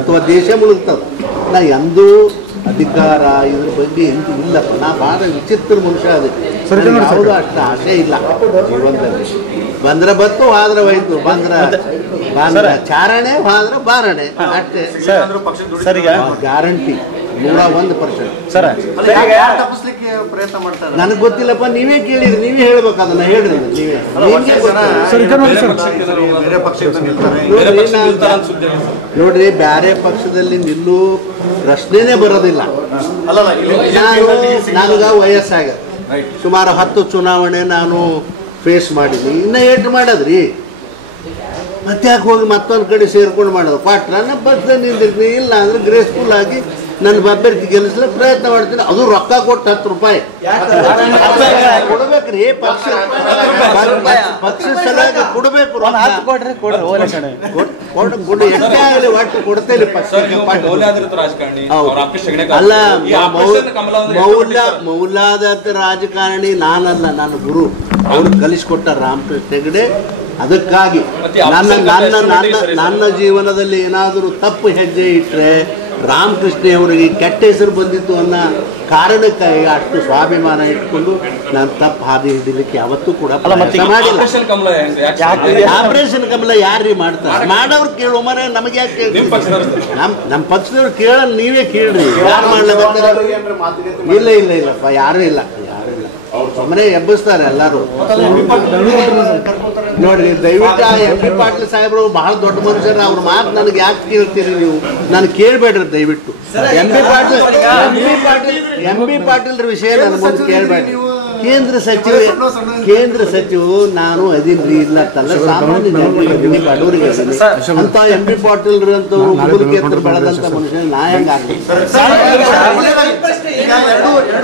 ಅಥವಾ ದೇಶ ಮುಳುಗ್ತದ? ನಾ ಎಂದೂ ಅಧಿಕಾರ ಇದ್ರ ಬಗ್ಗೆ ಎಂದೂ ಇಲ್ಲಪ್ಪ. ನಾ ಭಾಳ ವಿಚಿತ್ರ ಮನುಷ್ಯ. ಅದಕ್ಕೆ ಯಾವುದೂ ಅಷ್ಟು ಆಸೆ ಇಲ್ಲ ಜೀವನದಲ್ಲಿ. ಬಂದ್ರೆ ಬತ್ತು, ಹೋದ್ರೆ ಹೋಯ್ತು. ಬಂದ್ರೆ ಚಾರಣೆ, ಹೋದ್ರೆ ಬಾರಣೆ ಅಷ್ಟೇ. ಗ್ಯಾರಂಟಿ 101%. ಪ್ರಯತ್ನ ಮಾಡ್ತಾರೆ. ನನಗೆ ಗೊತ್ತಿಲ್ಲಪ್ಪ, ನೀವೇ ಕೇಳಿರಿ, ನೀವೇ ಹೇಳ್ಬೇಕು. ಅದನ್ನ ಹೇಳ್ರಿ ನೀವೇ. ನೋಡ್ರಿ, ಬ್ಯಾರೆ ಪಕ್ಷದಲ್ಲಿ ನಿಲ್ಲೂ ಪ್ರಶ್ನೆನೇ ಬರೋದಿಲ್ಲ. ನನಗ ವಯಸ್ಸಾಗ್ಯದ, ಸುಮಾರು 10 ಚುನಾವಣೆ ನಾನು ಫೇಸ್ ಮಾಡೀನಿ. ಇನ್ನ ಏಟ್ ಮಾಡೋದ್ರಿ? ಮತ್ತೆ ಯಾಕೆ ಹೋಗಿ ಮತ್ತೊಂದು ಕಡೆ ಸೇರ್ಕೊಂಡು ಮಾಡೋದು? ಕೊಟ್ರ ನನ್ನ ಪಕ್ಷದಲ್ಲಿ ನಿಂತಿರ್ತೀನಿ, ಇಲ್ಲ ಅಂದ್ರೆ ಗ್ರೇಸ್ಫುಲ್ ಆಗಿ ನನ್ನ ಅಭ್ಯರ್ಥಿ ಗೆಲ್ಲಿಸ್ಲಿಕ್ಕೆ ಪ್ರಯತ್ನ ಮಾಡ್ತೀನಿ. ಅದು ರೊಕ್ಕ ಕೊಟ್ಟು 10 ರೂಪಾಯಿ ಕೊಡ್ಬೇಕ್ರಿ. ಪಕ್ಷದ ಸಲುವಾಗಿ ಕೊಡ್ಬೇಕು. ಎಷ್ಟೇ ಆಗಲಿ ಒಟ್ಟು ಕೊಡ್ತೇನೆ ಪಕ್ಷಕ್ಕೆ. ಅಲ್ಲ, ಮೌಲ್ಯಾಧಾರಿತ ರಾಜಕಾರಣಿ ನಾನಲ್ಲ, ನನ್ನ ಗುರು ಅವ್ರು ಕಲಿಸ್ಕೊಟ್ಟ ರಾಮಕೃಷ್ಣ ಹೆಗಡೆ. ಅದಕ್ಕಾಗಿ ನನ್ನ ಜೀವನದಲ್ಲಿ ಏನಾದರೂ ತಪ್ಪು ಹೆಜ್ಜೆ ಇಟ್ಟರೆ ರಾಮಕೃಷ್ಣ ಅವರಿಗೆ ಕೆಟ್ಟ ಹೆಸರು ಬಂದಿತ್ತು ಅನ್ನೋ ಕಾರಣಕ್ಕಾಗಿ ಅಷ್ಟು ಸ್ವಾಭಿಮಾನ ಇಟ್ಕೊಂಡು ನಾನು ತಪ್ಪು ಹಾದಿ ಹಿಡಿಲಿಕ್ಕೆ ಯಾವತ್ತೂ ಕೂಡ ಮಾಡಿಲ್ಲ. ಆಪರೇಷನ್ ಕಮಲ ಯಾರ್ರೀ ಮಾಡ್ತಾರೆ? ಮಾಡೋರು ಕೇಳು ಮರೆ, ನಮಗೆ ಯಾಕೆ ಕೇಳಿ? ನಮ್ಮ ಪಕ್ಷದವ್ರು ಕೇಳಲ್ಲ, ನೀವೇ ಕೇಳ್ರಿ. ಯಾರು ಮಾಡ್ಲಕ್ಕ? ಇಲ್ಲ ಇಲ್ಲ ಇಲ್ಲಪ್ಪ, ಯಾರೂ ಇಲ್ಲ, ಸುಮ್ಮನೆ ಎಬ್ಬಿಸ್ತಾರೆ ಎಲ್ಲರೂ. ನೋಡ್ರಿ, ದಯವಿಟ್ಟು MP ಪಾಟೀಲ್ ಸಾಹೇಬ್ರು ಬಹಳ ದೊಡ್ಡ ಮನುಷ್ಯರ. ಅವ್ರ ಮಾತು ನನಗೆ ಯಾಕೆ ಕೇಳ್ತೀರಿ ನೀವು? ನಾನು ಕೇಳ್ಬೇಡ್ರಿ ದಯವಿಟ್ಟು. MP ಪಾಟೀಲ್ರ ವಿಷಯ ನನ್ನ ಮುಂದೆ ಕೇಳ್ಬೇಡ್ರಿ. ಕೇಂದ್ರ ಸಚಿವರು ನಾನು ಅದೀನ್ರಿ, ಇಲ್ಲ ಅಂತಲ್ಲ, ಸಾಮಾನ್ಯ ಜನರಿಗೆ ಬಡವರಿಗೆ ಅಂತ MP ಪಾಟೀಲ್ರು ಅಂತ ಮೂಲಕ್ಕೆ ಎತ್ತರ ಬೆಳೆದಂತ ಮನುಷ್ಯ ನಾ ಹೆಂಗೆ ಆಗ್ತೀನಿ?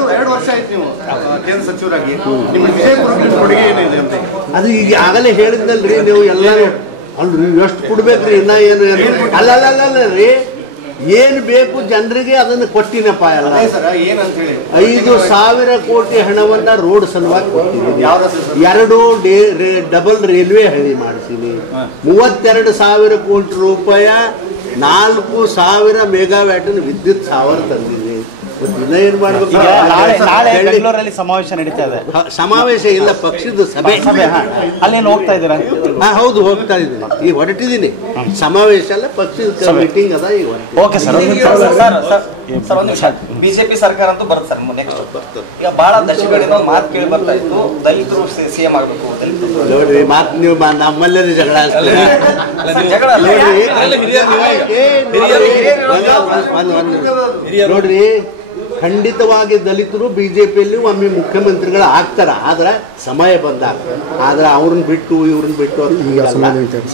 2 ವರ್ಷ ಆಯ್ತು ನೀವು ಕೇಂದ್ರ ಸಚಿವರಾಗಿ. ನಿಮ್ಮ ವಿಜಯಪುರಕ್ಕೆ ಕೊಡುಗೆ ಏನಿದೆ ಅಂತ? ಅದು ಈಗ ಆಗಲೇ ಹೇಳಿದ್ನಲ್ರಿ, ನೀವು ಎಲ್ಲರೂ ಅಲ್ರಿ ಎಷ್ಟು ಕೊಡ್ಬೇಕ್ರಿ? ಇನ್ನ ಏನು ಅಲ್ಲ ರೀ, ಏನು ಬೇಕು ಜನರಿಗೆ ಅದನ್ನು ಕೊಟ್ಟಿನಪ್ಪ. ಎಲ್ಲ 5,000 ಕೋಟಿ ಹಣವನ್ನ ರೋಡ್ ಸಲುವಾಗಿ ಕೊಟ್ಟಿದ್ದೀನಿ. 2 ಡಬಲ್ ರೈಲ್ವೆ ಹಳಿ ಮಾಡಿಸೀನಿ. 32,000 ಕೋಟಿ ರೂಪಾಯಿ 4,000 ಮೆಗಾವ್ಯಾಟಿನ ವಿದ್ಯುತ್ ಸಾವಿರ ತಂದಿದ್ದೀನಿ. ಏನ್ ಮಾಡ್ಬೇಕು? ಬೆಂಗಳೂರಲ್ಲಿ ಸಮಾವೇಶ ನಡೀತಾ ಇದೆ. ಸಮಾವೇಶ ಇಲ್ಲ, ಪಕ್ಷದ ಸಭೆ. ಅಲ್ಲೇನು ಹೋಗ್ತಾ ಇದ್ದೀರಾ? ಹೌದು, ಹೋಗ್ತಾ ಇದ್ದೀನಿ. ಈಗ ಹೊರಟಿದ್ದೀನಿ. ಸಮಾವೇಶ ಅಲ್ಲ, ಪಕ್ಷದ ಮೀಟಿಂಗ್ ಅದ. ಈಗ ಓಕೆ ಸರ್. ಬಿಜೆಪಿ ಸರ್ಕಾರ ಅಂತೂ ಬರುತ್ತೆ ಸರ್ ನೆಕ್ಸ್ಟ್. ಈಗ ಬಹಳ ದಶಕಗಳಿಂದ ಮಾತು ಕೇಳಿ ಬರ್ತಾ ಇತ್ತು, ದಲಿತರು CM ಆಗಬೇಕು. ನೋಡ್ರಿ, ಮಾತು ನೀವು ನಮ್ಮಲ್ಲೇ ಜಗಳ ನೋಡ್ರಿ. ಖಂಡಿತವಾಗಿ ದಲಿತರು ಬಿಜೆಪಿಯಲ್ಲಿ ಒಮ್ಮೆ ಮುಖ್ಯಮಂತ್ರಿಗಳು ಆಗ್ತಾರ, ಆದ್ರೆ ಸಮಯ ಬಂದಾಗ. ಆದ್ರೆ ಅವ್ರನ್ನ ಬಿಟ್ಟು ಇವ್ರನ್ನ ಬಿಟ್ಟು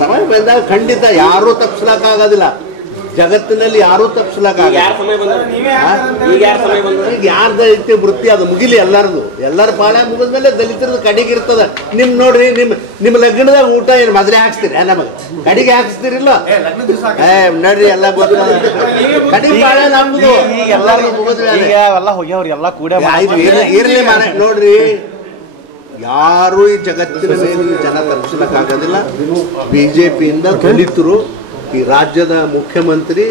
ಸಮಯ ಬಂದಾಗ ಖಂಡಿತ ಯಾರೂ ತಪ್ಪಿಸ್ಲಕ್ಕಾಗೋದಿಲ್ಲ. ಜಗತ್ತಿನಲ್ಲಿ ಯಾರೂ ತಪ್ಪಿಸ್ಲಕ್ಕಾಗಲ್ಲ. ಈಗ ಯಾರ್ದ ಐತಿ ವೃತ್ತಿ ಅದು ಮುಗಿಲಿ ಎಲ್ಲರದು. ಎಲ್ಲರ ಪಾಳೆ ಮುಗಿದ್ಮೇಲೆ ದಲಿತರದ್ದು ಕಡೆಗಿರ್ತದ. ನೋಡ್ರಿ ನಿಮ್ಮ ಲಗ್ನದಾಗ ಊಟ ಏನು ಮೊದಲೇ ಹಾಕ್ಸ್ತೀರಿ ನಮಗೆ ಕಡೆಗೆ ಹಾಕಿಸ್ತೀರಿಲ್ಲ ನೋಡ್ರಿ ಎಲ್ಲ ಕಡೆಗೆ ಪಾಳೆ ನಮ್ದು ಎಲ್ಲರಿಗೂ ಇರ್ಲಿ ಮನೆ ನೋಡ್ರಿ. ಯಾರು ಈ ಜಗತ್ತಿನ ಮೇಲೆ ಈ ಜನ ತಪ್ಪಿಸ್ಲಕ್ಕಾಗೋದಿಲ್ಲ. ಬಿಜೆಪಿಯಿಂದ ದಲಿತರು ಈ ರಾಜ್ಯದ ಮುಖ್ಯಮಂತ್ರಿ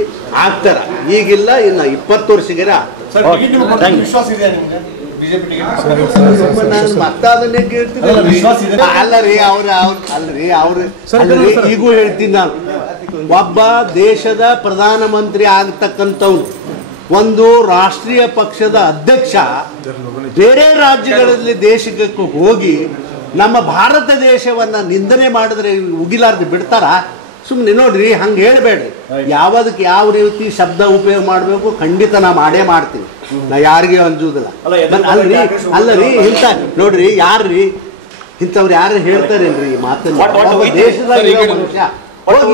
ಆಗ್ತಾರ. ಈಗಿಲ್ಲ, ಇನ್ನು 20 ವರ್ಷಗೆರ ಮತ್ತದನ್ನೇ ಕೇಳ್ತೀನಿ. ಅಲ್ಲರಿ ಅಲ್ರಿ ಈಗೂ ಹೇಳ್ತೀನಿ ನಾನು, ಒಬ್ಬ ದೇಶದ ಪ್ರಧಾನಮಂತ್ರಿ ಆಗ್ತಕ್ಕಂಥವ್ನು, ಒಂದು ರಾಷ್ಟ್ರೀಯ ಪಕ್ಷದ ಅಧ್ಯಕ್ಷ ಬೇರೆ ರಾಜ್ಯಗಳಲ್ಲಿ ದೇಶಕ್ಕೆ ಹೋಗಿ ನಮ್ಮ ಭಾರತ ದೇಶವನ್ನ ನಿಂದನೆ ಮಾಡಿದ್ರೆ ಉಗಿಲಾರ್ದು ಬಿಡ್ತಾರ? ಸುಮ್ಮನೆ ನೋಡ್ರಿ, ಹಂಗೆ ಹೇಳ್ಬೇಡ್ರಿ. ಯಾವದಕ್ಕೆ ಯಾವ ರೀತಿ ಶಬ್ದ ಉಪಯೋಗ ಮಾಡಬೇಕು ಖಂಡಿತ ನಾ ಮಾಡೇ ಮಾಡ್ತೀನಿ. ನಾ ಯಾರಿಗೆ ಅಂಜುವುದಿಲ್ಲ. ಅಲ್ಲರಿ ಇಂಥ ನೋಡ್ರಿ, ಯಾರ್ರಿ ಇಂಥವ್ರು ಯಾರು ಹೇಳ್ತಾರೇನ್ರಿ ಈ ಮಾತನ್ನ? ದೇಶದಾಗ ಮನುಷ್ಯ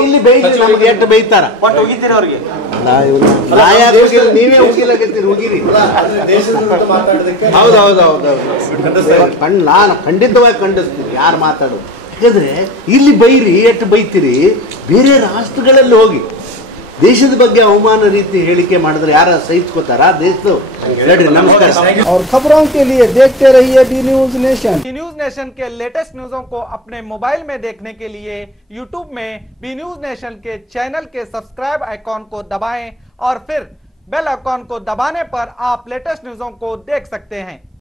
ಇಲ್ಲಿ ಬೈದ್ರಿ, ನಮ್ಗೆ ಎಷ್ಟು ಬೈತಾರ? ನೀವೇ ಉಗಿಲಾಗತ್ತೀರಿ, ಉಗಿರಿ. ಹೌದೌದೌದೌದು, ನಾನು ಖಂಡಿತವಾಗಿ ಖಂಡಿಸ್ತೀನಿ ಯಾರು ಮಾತಾಡೋದು. ಯಾಕಂದ್ರೆ ಇಲ್ಲಿ ಬೈರಿ, ಎಷ್ಟು ಬೈತೀರಿ? ಬೇರೆ ರಾಷ್ಟ್ರಗಳಲ್ಲಿ ಹೋಗಿ ದೇಶದ ಬಗ್ಗೆ ಅವಮಾನ ರೀತಿ ಹೇಳಿಕೆ ಮಾಡಿದ್ರೆ ಯಾರ ಸಹಿಸ್ಕೋತಾರ? ದೇಶದ ನಮಸ್ಕಾರ. और खबरों के लिए देखते रहिए B news nation. B news nation के लेटेस्ट न्यूज़ों को अपने मोबाइल में देखने के लिए यूट्यूब में बी न्यूज नेशन के चैनल के सब्सक्राइब आइकॉन को दबाएं और फिर बेल आइकॉन को दबाने पर आप लेटेस्ट न्यूज़ों को देख सकते हैं।